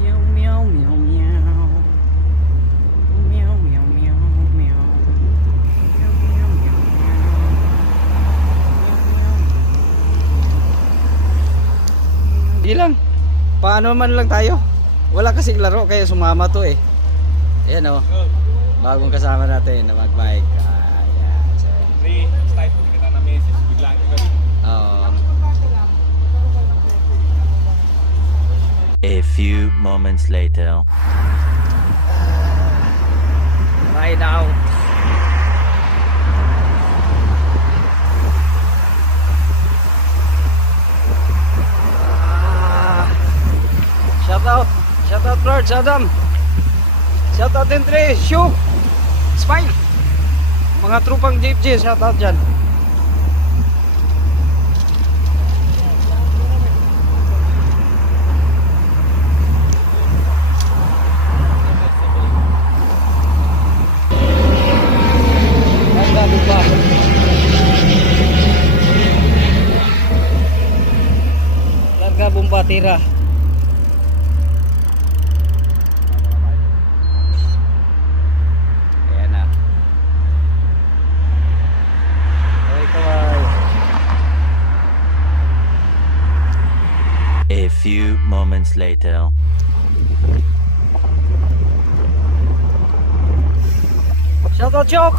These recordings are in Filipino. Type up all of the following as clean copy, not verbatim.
Meow meow meow meow. Meow meow meow meow. Meow meow meow meow. Di lang. Paano man lang tayo? Wala kasing laro kaya sumama to eh. Ayan oh. Bagong kasama natin na mag-bike. Ayan. So, Type ko kita na message bigla ka gabi. oh. A few moments later. Ride out. Shout out. Shout out Lord, Adam. Shout out Entre, Shoo. Smile. Mga trupang JFG, shout out dyan. Larga bomba. Larga bomba tira. Ayan na. Okay, kaway. A few moments later. Shout out Chok.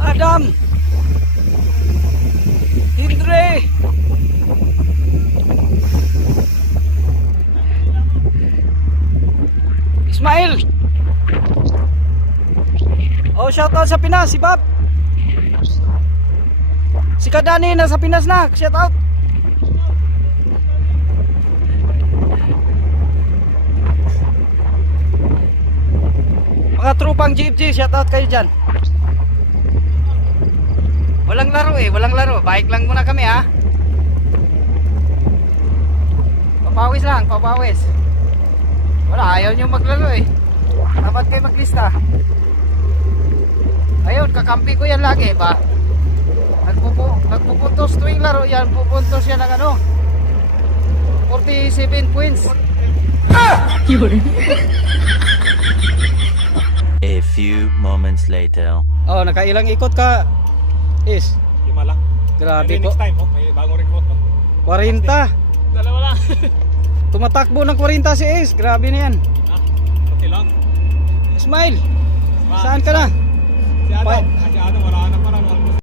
Adam. Hindre. Ismail. Oh, shout out sa Pinas, si Bob. Si Kadani nasa Pinas na, shout out. Mga trupang GFG, shout out kayo dyan. Walang laro eh, walang laro. Bike lang muna kami ha. Papawis lang, papawis. Wala, ayaw nyo maglaro eh. Dapat kayo maglista. Ayun, kakampi ko yan lagi ba. Nagpupuntos tuwing laro yan. Pupuntos yan ng ano 47 points. A few moments later. Oh, nakailang ikot ka Is? 5 lang. Grabe Maybe po. next time, may bagong recruit. 40. Dalawa lang. Tumatakbo ng 40 si Is. Grabe na yan. Okay lang. Smile. Saan ka na? Si Adam, wala na pa.